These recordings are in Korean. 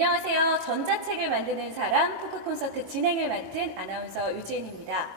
안녕하세요. 전자책을 만드는 사람 토크 콘서트 진행을 맡은 아나운서 유지은입니다.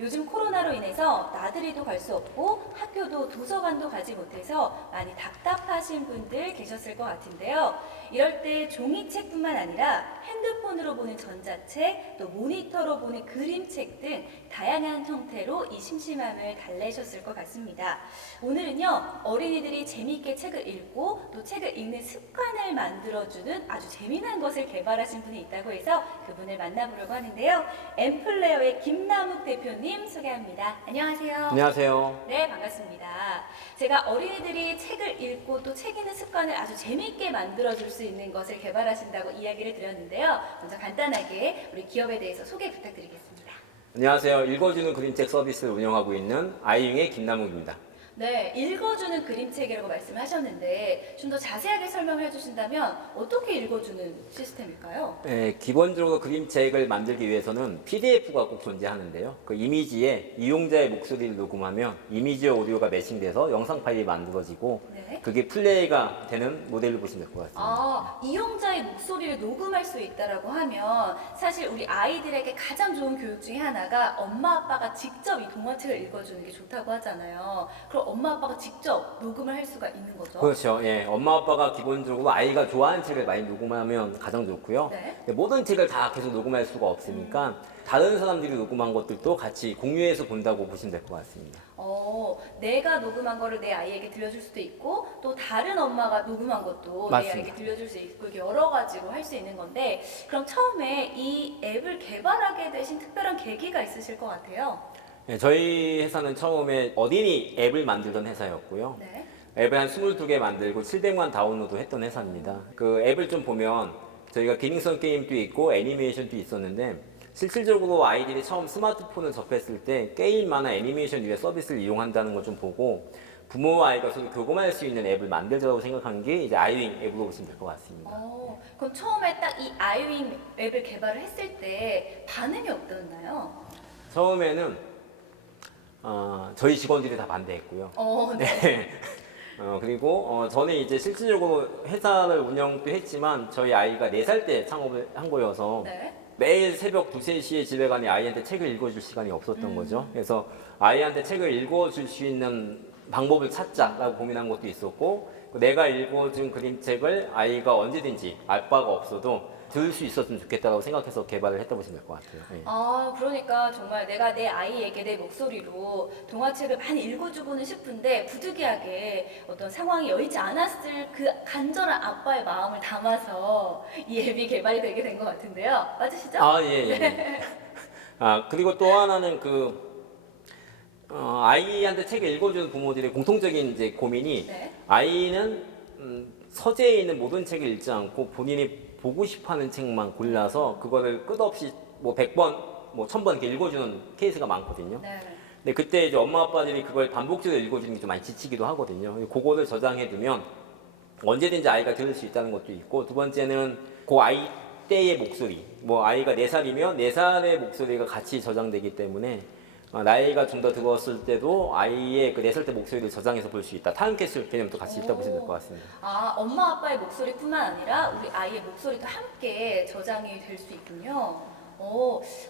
요즘 코로나로 인해서 나들이도 갈 수 없고 학교도 도서관도 가지 못해서 많이 답답하신 분들 계셨을 것 같은데요. 이럴 때 종이책뿐만 아니라 핸드폰으로 보는 전자책, 또 모니터로 보는 그림책 등 다양한 형태로 이 심심함을 달래셨을 것 같습니다. 오늘은요, 어린이들이 재미있게 책을 읽고 또 책을 읽는 습관을 만들어주는 아주 재미난 것을 개발하신 분이 있다고 해서 그분을 만나보려고 하는데요. 엠플레어의 김남욱 대표님 소개합니다. 안녕하세요. 안녕하세요. 네, 반갑습니다. 제가 어린이들이 책을 읽고 또 책 읽는 습관을 아주 재미있게 만들어줄 수 있는 것을 개발하신다고 이야기를 드렸는데요. 먼저 간단하게 우리 기업에 대해서 소개 부탁드리겠습니다. 안녕하세요. 읽어주는 그림책 서비스를 운영하고 있는 아이윙의 김남욱입니다. 네, 읽어주는 그림책이라고 말씀하셨는데 좀 더 자세하게 설명을 해주신다면 어떻게 읽어주는 시스템일까요? 네, 기본적으로 그림책을 만들기 위해서는 PDF가 꼭 존재하는데요. 그 이미지에 이용자의 목소리를 녹음하면 이미지와 오디오가 매칭돼서 영상 파일이 만들어지고 네. 그게 플레이가 되는 모델을 보시면 될 것 같습니다. 아, 이용자의 목소리를 녹음할 수 있다라고 하면 사실 우리 아이들에게 가장 좋은 교육 중에 하나가 엄마 아빠가 직접 이 동화책을 읽어주는 게 좋다고 하잖아요. 그럼 엄마 아빠가 직접 녹음을 할 수가 있는 거죠? 그렇죠. 예, 엄마 아빠가 기본적으로 아이가 좋아하는 책을 많이 녹음하면 가장 좋고요. 네. 근데 모든 책을 다 계속 녹음할 수가 없으니까 다른 사람들이 녹음한 것들도 같이 공유해서 본다고 보시면 될 것 같습니다. 내가 녹음한 거를 내 아이에게 들려줄 수도 있고 또 다른 엄마가 녹음한 것도 내 맞습니다. 아이에게 들려줄 수 있고 이렇게 여러 가지로 할 수 있는 건데 그럼 처음에 이 앱을 개발하게 되신 특별한 계기가 있으실 것 같아요. 네, 저희 회사는 처음에 어린이 앱을 만들던 회사였고요. 네. 앱을 한 22개 만들고 700만 다운로드 했던 회사입니다. 그 앱을 좀 보면 저희가 기능성 게임도 있고 애니메이션도 있었는데 실질적으로 아이들이 처음 스마트폰을 접했을 때 게임만한 애니메이션 위에 서비스를 이용한다는 걸 좀 보고 부모와 아이가 서로 교감할 수 있는 앱을 만들자고 생각한 게 이제 아이윙 앱으로 보시면 될 것 같습니다. 그럼 처음에 딱 이 아이윙 앱을 개발을 했을 때 반응이 어땠나요? 처음에는 저희 직원들이 다 반대했고요. 네. 네. 그리고 저는 이제 실질적으로 회사를 운영도 했지만 저희 아이가 4살 때 창업을 한 거여서 네. 매일 새벽 2, 3시에 집에 가니 아이한테 책을 읽어줄 시간이 없었던 거죠. 그래서 아이한테 책을 읽어줄 수 있는 방법을 찾자라고 고민한 것도 있었고 내가 읽어준 그림책을 아이가 언제든지 아빠가 없어도 들을 수 있었으면 좋겠다고 생각해서 개발을 했다고 보시면 될 것 같아요. 네. 그러니까 정말 내가 내 아이에게 내 목소리로 동화책을 많이 읽어주고는 싶은데 부득이하게 어떤 상황이 여의치 않았을 그 간절한 아빠의 마음을 담아서 이 앱이 개발이 되게 된 것 같은데요. 맞으시죠? 예. 그리고 또 하나는 아이한테 책을 읽어주는 부모들의 공통적인 이제 고민이 네. 아이는 서재에 있는 모든 책을 읽지 않고 본인이 보고 싶어하는 책만 골라서 그거를 끝없이 뭐 100번, 뭐 1000번 이렇게 읽어주는 케이스가 많거든요. 네. 근데 그때 이제 엄마 아빠들이 그걸 반복적으로 읽어주는 게 좀 많이 지치기도 하거든요. 그거를 저장해두면 언제든지 아이가 들을 수 있다는 것도 있고 두 번째는 그 아이 때의 목소리, 뭐 아이가 4살이면 4살의 목소리가 같이 저장되기 때문에 나이가 좀 더 들었을 때도 아이의 그 4살 때 목소리를 저장해서 볼 수 있다. 타임캡슐 개념도 같이 있다 보시면 될 것 같습니다. 엄마 아빠의 목소리뿐만 아니라 우리 아이의 목소리도 함께 저장이 될 수 있군요.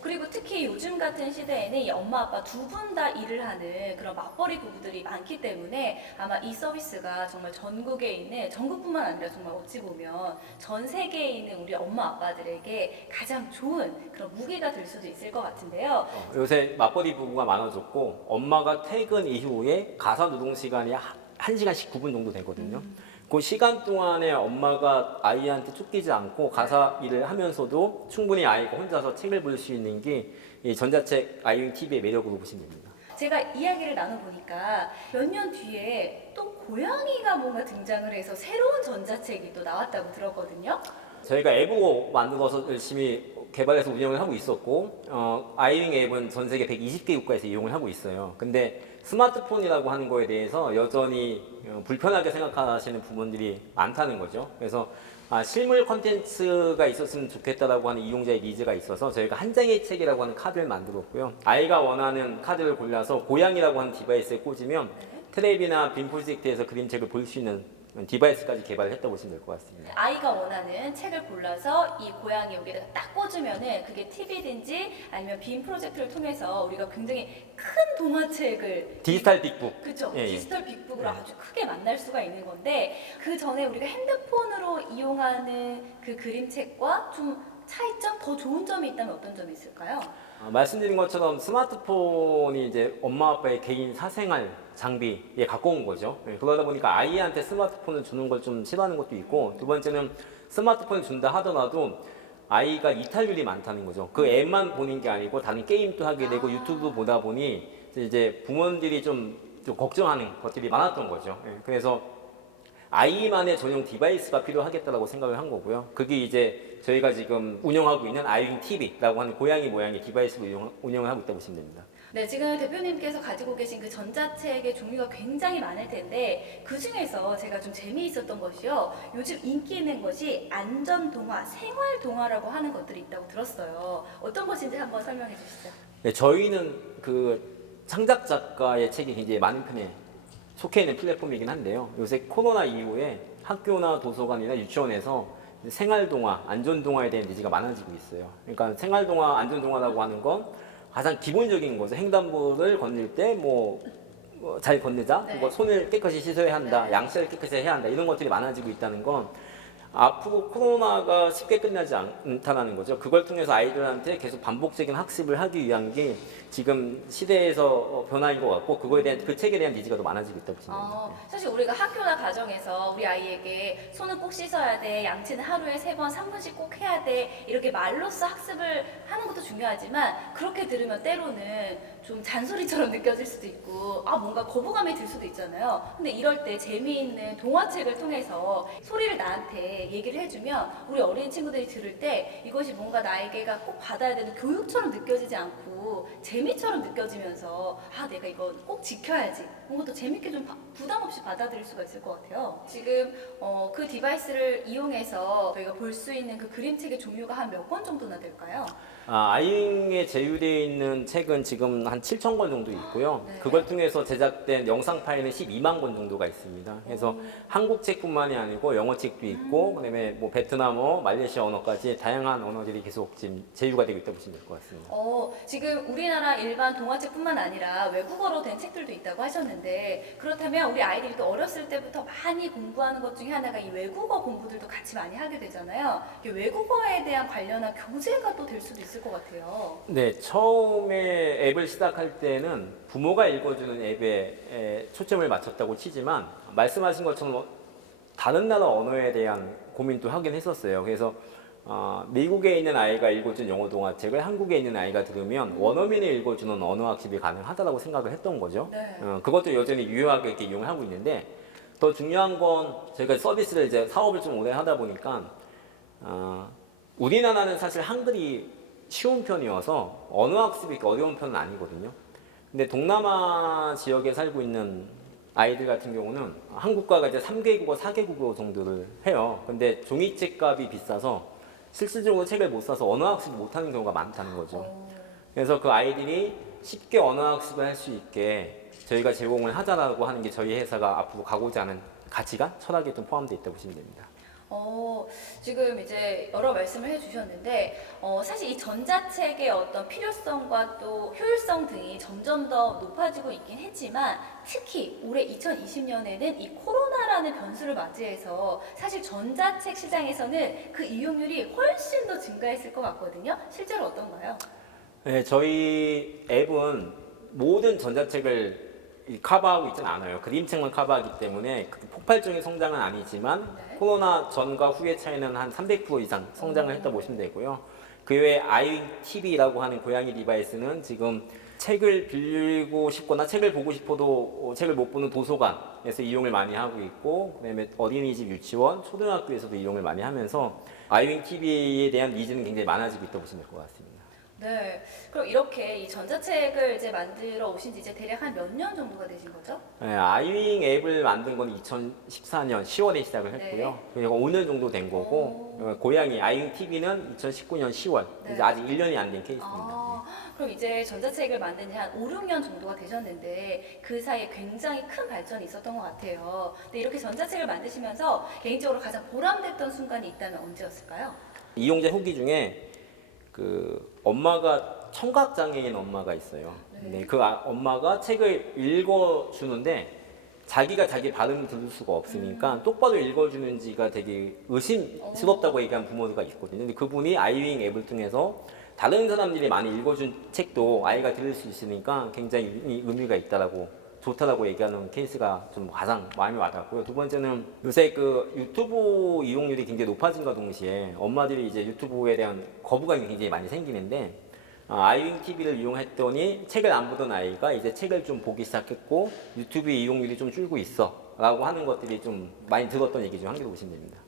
그리고 특히 요즘 같은 시대에는 이 엄마 아빠 두 분 다 일을 하는 그런 맞벌이 부부들이 많기 때문에 아마 이 서비스가 정말 전국에 있는, 전국뿐만 아니라 정말 어찌 보면 전 세계에 있는 우리 엄마 아빠들에게 가장 좋은 그런 무기가 될 수도 있을 것 같은데요. 요새 맞벌이 부부가 많아졌고 엄마가 퇴근 이후에 가사 노동 시간이 1시간씩 9분 정도 되거든요. 그 시간 동안에 엄마가 아이한테 쫓기지 않고 가사 일을 하면서도 충분히 아이가 혼자서 책을 볼 수 있는 게 이 전자책 아이윙 TV의 매력으로 보시면 됩니다. 제가 이야기를 나눠보니까 몇 년 뒤에 또 고양이가 뭔가 등장을 해서 새로운 전자책이 또 나왔다고 들었거든요. 저희가 앱으로 만들어서 열심히 개발해서 운영을 하고 있었고 아이윙 앱은 전 세계 120개 국가에서 이용을 하고 있어요. 근데 스마트폰이라고 하는 거에 대해서 여전히 불편하게 생각하시는 부분들이 많다는 거죠. 그래서 실물 콘텐츠가 있었으면 좋겠다라고 하는 이용자의 니즈가 있어서 저희가 한 장의 책이라고 하는 카드를 만들었고요. 아이가 원하는 카드를 골라서 고양이라고 하는 디바이스에 꽂으면 텔레비나 빔 프로젝트에서 그림책을 볼 수 있는 디바이스까지 개발을 했다고 보시면 될 것 같습니다. 아이가 원하는 책을 골라서 이 고양이 여기다가 딱 꽂으면은 그게 TV든지 아니면 빔 프로젝트를 통해서 우리가 굉장히 큰 동화책을 디지털 빅북. 그죠? 예, 예. 디지털 빅북으로 예. 아주 크게 만날 수가 있는 건데 그 전에 우리가 핸드폰으로 이용하는 그 그림책과 좀 차이점, 더 좋은 점이 있다면 어떤 점이 있을까요? 말씀드린 것처럼 스마트폰이 이제 엄마 아빠의 개인 사생활 장비에 가까운 거죠. 예, 그러다 보니까 아이한테 스마트폰을 주는 걸 좀 싫어하는 것도 있고, 두 번째는 스마트폰을 준다 하더라도 아이가 이탈률이 많다는 거죠. 그 앱만 보는 게 아니고 다른 게임도 하게 되고 유튜브 보다 보니 이제 부모님들이 좀 걱정하는 것들이 많았던 거죠. 예, 그래서 아이만의 전용 디바이스가 필요하겠다라고 생각을 한 거고요. 그게 이제 저희가 지금 운영하고 있는 아이윙 TV라고 하는 고양이 모양의 디바이스로 운영을 하고 있다고 보시면 됩니다. 네, 지금 대표님께서 가지고 계신 그 전자책의 종류가 굉장히 많을 텐데 그 중에서 제가 좀 재미있었던 것이요. 요즘 인기 있는 것이 안전동화, 생활동화라고 하는 것들이 있다고 들었어요. 어떤 것인지 한번 설명해 주시죠. 네, 저희는 그 창작 작가의 책이 굉장히 많은 편에 속해 있는 플랫폼이긴 한데요. 요새 코로나 이후에 학교나 도서관이나 유치원에서 생활동화, 안전동화에 대한 니즈가 많아지고 있어요. 그러니까 생활동화, 안전동화라고 하는 건 가장 기본적인 거죠. 횡단보도를 건널 때 잘 건너자, 네. 뭐 손을 깨끗이 씻어야 한다, 네. 양치를 깨끗이 해야 한다, 이런 것들이 많아지고 있다는 건 앞으로 코로나가 쉽게 끝나지 않다는 거죠. 그걸 통해서 아이들한테 계속 반복적인 학습을 하기 위한 게 지금 시대에서 변화인 것 같고, 그거에 대한 그 책에 대한 니즈가 더 많아지고 있다고 보시면 됩니다. 사실 우리가 학교나 가정에서 우리 아이에게 손은 꼭 씻어야 돼, 양치는 하루에 3번, 3분씩 꼭 해야 돼, 이렇게 말로써 학습을 하는 것도 중요하지만 그렇게 들으면 때로는 좀 잔소리처럼 느껴질 수도 있고 뭔가 거부감이 들 수도 있잖아요. 근데 이럴 때 재미있는 동화책을 통해서 소리를 나한테 얘기를 해주면 우리 어린 친구들이 들을 때 이것이 뭔가 나에게가 꼭 받아야 되는 교육처럼 느껴지지 않고 재미처럼 느껴지면서 내가 이거 꼭 지켜야지, 뭔가 또 재밌게 좀 부담 없이 받아들일 수가 있을 것 같아요. 지금 그 디바이스를 이용해서 저희가 볼 수 있는 그 그림책의 종류가 한 몇 권 정도나 될까요? 아이윙에 제휴되어 있는 책은 지금 한 7천 권 정도 있고요. 네. 그걸 통해서 제작된 영상 파일은 12만 권 정도가 있습니다. 그래서 한국 책뿐만이 아니고 영어 책도 있고, 그다음에 뭐 베트남어, 말레이시아 언어까지 다양한 언어들이 계속 지금 제휴가 되고 있다고 보시면 될 것 같습니다. 지금 우리나라 일반 동화책뿐만 아니라 외국어로 된 책들도 있다고 하셨는데, 그렇다면 우리 아이들이 또 어렸을 때부터 많이 공부하는 것 중에 하나가 이 외국어 공부들도 같이 많이 하게 되잖아요. 이게 외국어에 대한 관련한 교재가 또 될 수도 있을 것 같아요. 네, 처음에 앱을 시작할 때는 부모가 읽어주는 앱에 초점을 맞췄다고 치지만, 말씀하신 것처럼 다른 나라 언어에 대한 고민도 하긴 했었어요. 그래서 미국에 있는 아이가 읽어준 영어 동화책을 한국에 있는 아이가 들으면 원어민이 읽어주는 언어 학습이 가능하다고 생각을 했던 거죠. 네. 그것도 여전히 유효하게 이렇게 이용을 하고 있는데, 더 중요한 건 저희가 서비스를 이제 사업을 좀 오래 하다 보니까 우리나라는 사실 한글이 쉬운 편이어서 언어 학습이 이렇게 어려운 편은 아니거든요. 근데 동남아 지역에 살고 있는 아이들 같은 경우는 한국과가 이제 3개국어, 4개국어 정도를 해요. 근데 종이책 값이 비싸서 실질적으로 책을 못 사서 언어 학습을 못하는 경우가 많다는 거죠. 그래서 그 아이들이 쉽게 언어 학습을 할 수 있게 저희가 제공을 하자라고 하는 게 저희 회사가 앞으로 가고자 하는 가치관, 철학에 좀 포함되어 있다고 보시면 됩니다. 지금 이제 여러 말씀을 해주셨는데 사실 이 전자책의 어떤 필요성과 또 효율성 등이 점점 더 높아지고 있긴 했지만, 특히 올해 2020년에는 이 코로나라는 변수를 맞이해서 사실 전자책 시장에서는 그 이용률이 훨씬 더 증가했을 것 같거든요. 실제로 어떤가요? 네, 저희 앱은 모든 전자책을 커버하고 있지는 않아요. 그림책만 커버하기 때문에 폭발적인 성장은 아니지만 네. 코로나 전과 후의 차이는 한 300% 이상 성장을 했다고 보시면 되고요. 그 외에 아이윙 TV라고 하는 고양이 디바이스는 지금 책을 빌리고 싶거나 책을 보고 싶어도 책을 못 보는 도서관에서 이용을 많이 하고 있고, 그다음에 어린이집, 유치원, 초등학교에서도 이용을 많이 하면서 아이윙 TV에 대한 니즈는 굉장히 많아지고 있다고 보시면 될 것 같습니다. 네. 그럼 이렇게 이 전자책을 이제 만들어 오신 지 이제 대략 한 몇 년 정도가 되신 거죠? 아이윙 앱을 만든 건 2014년 10월에 시작을 했고요. 네. 그리고 5년 정도 된 거고, 고양이 아이윙 TV는 2019년 10월. 네. 이제 아직 1년이 안 된 케이스입니다. 그럼 이제 전자책을 만든 지 한 5, 6년 정도가 되셨는데 그 사이에 굉장히 큰 발전이 있었던 것 같아요. 근데 이렇게 전자책을 만드시면서 개인적으로 가장 보람됐던 순간이 있다면 언제였을까요? 이용자 후기 중에 그 엄마가 청각장애인 엄마가 있어요. 네. 근데 그 엄마가 책을 읽어주는데 자기가 자기 발음을 들을 수가 없으니까 똑바로 읽어주는지가 되게 의심스럽다고 얘기한 부모가 있거든요. 근데 그분이 아이윙 앱을 통해서 다른 사람들이 많이 읽어준 책도 아이가 들을 수 있으니까 굉장히 의미가 있다라고 좋다라고 얘기하는 케이스가 좀 가장 마음에 와닿고요. 두 번째는 요새 그 유튜브 이용률이 굉장히 높아진과 동시에 엄마들이 이제 유튜브에 대한 거부감이 굉장히 많이 생기는데 아이윙 TV를 이용했더니 책을 안 보던 아이가 이제 책을 좀 보기 시작했고 유튜브 이용률이 좀 줄고 있어 라고 하는 것들이 좀 많이 들었던 얘기 중 한 개로 보시면 됩니다.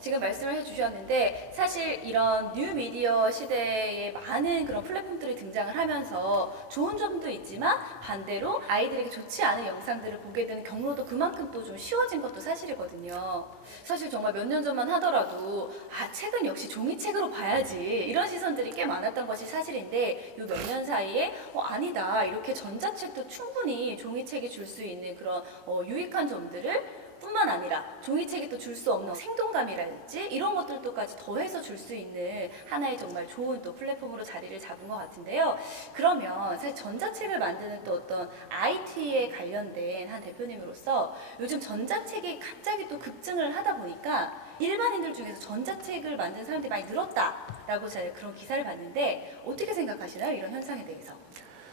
지금 말씀을 해주셨는데 사실 이런 뉴미디어 시대에 많은 그런 플랫폼들이 등장을 하면서 좋은 점도 있지만 반대로 아이들에게 좋지 않은 영상들을 보게 되는 경로도 그만큼 또 좀 쉬워진 것도 사실이거든요. 사실 정말 몇 년 전만 하더라도 책은 역시 종이책으로 봐야지 이런 시선들이 꽤 많았던 것이 사실인데 이 몇 년 사이에 아니다 이렇게 전자책도 충분히 종이책이 줄 수 있는 그런 유익한 점들을 뿐만 아니라 종이책이 또 줄 수 없는 생동감이랄지 이런 것들도까지 더해서 줄 수 있는 하나의 정말 좋은 또 플랫폼으로 자리를 잡은 것 같은데요. 그러면 사실 전자책을 만드는 또 어떤 IT에 관련된 한 대표님으로서 요즘 전자책이 갑자기 또 급증을 하다 보니까 일반인들 중에서 전자책을 만드는 사람들이 많이 늘었다라고 제가 그런 기사를 봤는데 어떻게 생각하시나요? 이런 현상에 대해서.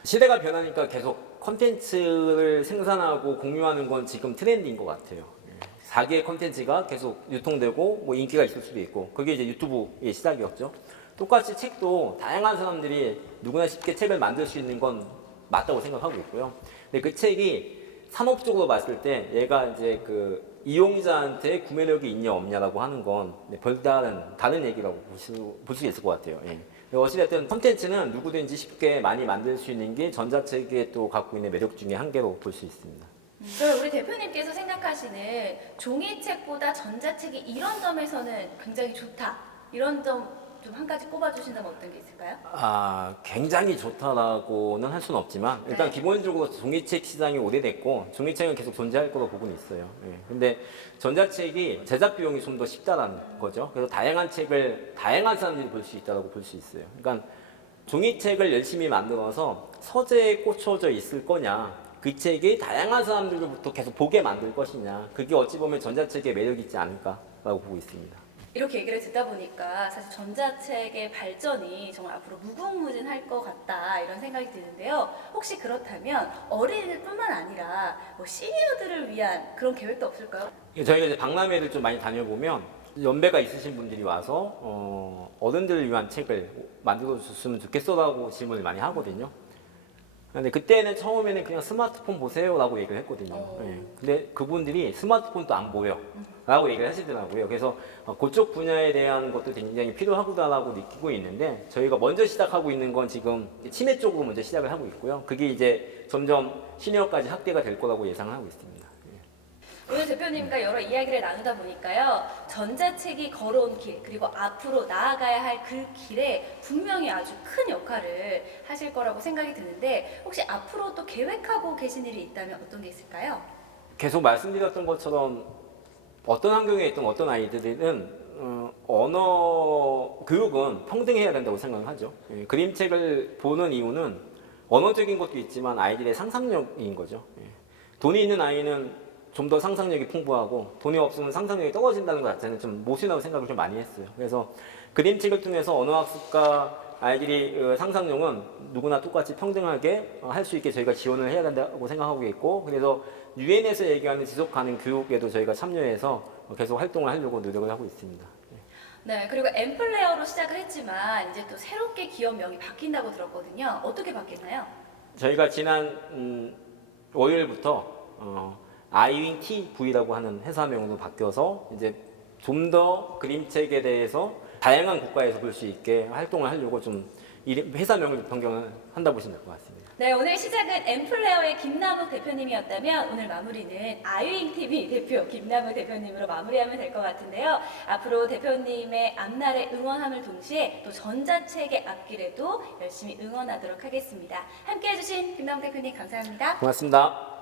시대가 변하니까 계속 컨텐츠를 생산하고 공유하는 건 지금 트렌드인 것 같아요. 4개의 컨텐츠가 계속 유통되고 뭐 인기가 있을 수도 있고 그게 이제 유튜브의 시작이었죠. 똑같이 책도 다양한 사람들이 누구나 쉽게 책을 만들 수 있는 건 맞다고 생각하고 있고요. 근데 그 책이 산업적으로 봤을 때 얘가 이제 그 이용자한테 구매력이 있냐 없냐라고 하는 건 다른 얘기라고 볼 수 있을 것 같아요. 어찌됐든 컨텐츠는 누구든지 쉽게 많이 만들 수 있는 게 전자책에 또 갖고 있는 매력 중에 한 개로 볼 수 있습니다. 그럼 우리 대표님께서 생각하시는 종이책보다 전자책이 이런 점에서는 굉장히 좋다. 이런 점 좀 한 가지 꼽아주신다면 어떤 게 있을까요? 굉장히 좋다라고는 할 수는 없지만 일단 네. 기본적으로 종이책 시장이 오래됐고 종이책은 계속 존재할 거로 보고는 있어요. 근데 전자책이 제작 비용이 좀 더 쉽다라는 거죠. 그래서 다양한 책을 다양한 사람들이 볼 수 있다라고 볼 수 있어요. 그러니까 종이책을 열심히 만들어서 서재에 꽂혀져 있을 거냐, 그 책이 다양한 사람들로부터 계속 보게 만들 것이냐, 그게 어찌 보면 전자책의 매력이 있지 않을까라고 보고 있습니다. 이렇게 얘기를 듣다 보니까 사실 전자책의 발전이 정말 앞으로 무궁무진할 것 같다 이런 생각이 드는데요. 혹시 그렇다면 어린이들뿐만 아니라 뭐 시니어들을 위한 그런 계획도 없을까요? 저희가 이제 박람회를 좀 많이 다녀보면 연배가 있으신 분들이 와서 어른들을 위한 책을 만들어줬으면 좋겠어라고 질문을 많이 하거든요. 근데 그때는 처음에는 그냥 스마트폰 보세요라고 얘기를 했거든요. 근데 그분들이 스마트폰도 안 보여 라고 얘기를 하시더라고요. 그래서 그쪽 분야에 대한 것도 굉장히 필요하구나라고 느끼고 있는데 저희가 먼저 시작하고 있는 건 지금 치매 쪽으로 먼저 시작을 하고 있고요. 그게 이제 점점 시니어까지 확대가 될 거라고 예상을 하고 있습니다. 오늘 대표님과 여러 이야기를 나누다 보니까요. 전자책이 걸어온 길 그리고 앞으로 나아가야 할 그 길에 분명히 아주 큰 역할을 하실 거라고 생각이 드는데 혹시 앞으로 또 계획하고 계신 일이 있다면 어떤 게 있을까요? 계속 말씀드렸던 것처럼 어떤 환경에 있던 어떤 아이들은 언어 교육은 평등해야 된다고 생각을 하죠. 그림책을 보는 이유는 언어적인 것도 있지만 아이들의 상상력인 거죠. 돈이 있는 아이는 좀 더 상상력이 풍부하고 돈이 없으면 상상력이 떨어진다는 것 자체는 좀 모순하고 생각을 좀 많이 했어요. 그래서 그림책을 통해서 언어학습과 아이들이 상상력은 누구나 똑같이 평등하게 할 수 있게 저희가 지원을 해야 된다고 생각하고 있고 그래서 유엔에서 얘기하는 지속가능 교육에도 저희가 참여해서 계속 활동을 하려고 노력을 하고 있습니다. 네, 그리고 엠플레어로 시작을 했지만 이제 또 새롭게 기업명이 바뀐다고 들었거든요. 어떻게 바뀌나요? 저희가 지난 월요일부터 아이윙 TV라고 하는 회사명으로 바뀌어서 이제 좀 더 그림책에 대해서 다양한 국가에서 볼 수 있게 활동을 하려고 좀 회사명을 변경을 한다 보시면 될 것 같습니다. 네, 오늘 시작은 엠플레어의 김남욱 대표님이었다면 오늘 마무리는 아유잉TV 대표 김남욱 대표님으로 마무리하면 될 것 같은데요. 앞으로 대표님의 앞날에 응원함을 동시에 또 전자책의 앞길에도 열심히 응원하도록 하겠습니다. 함께해 주신 김남욱 대표님 감사합니다. 고맙습니다.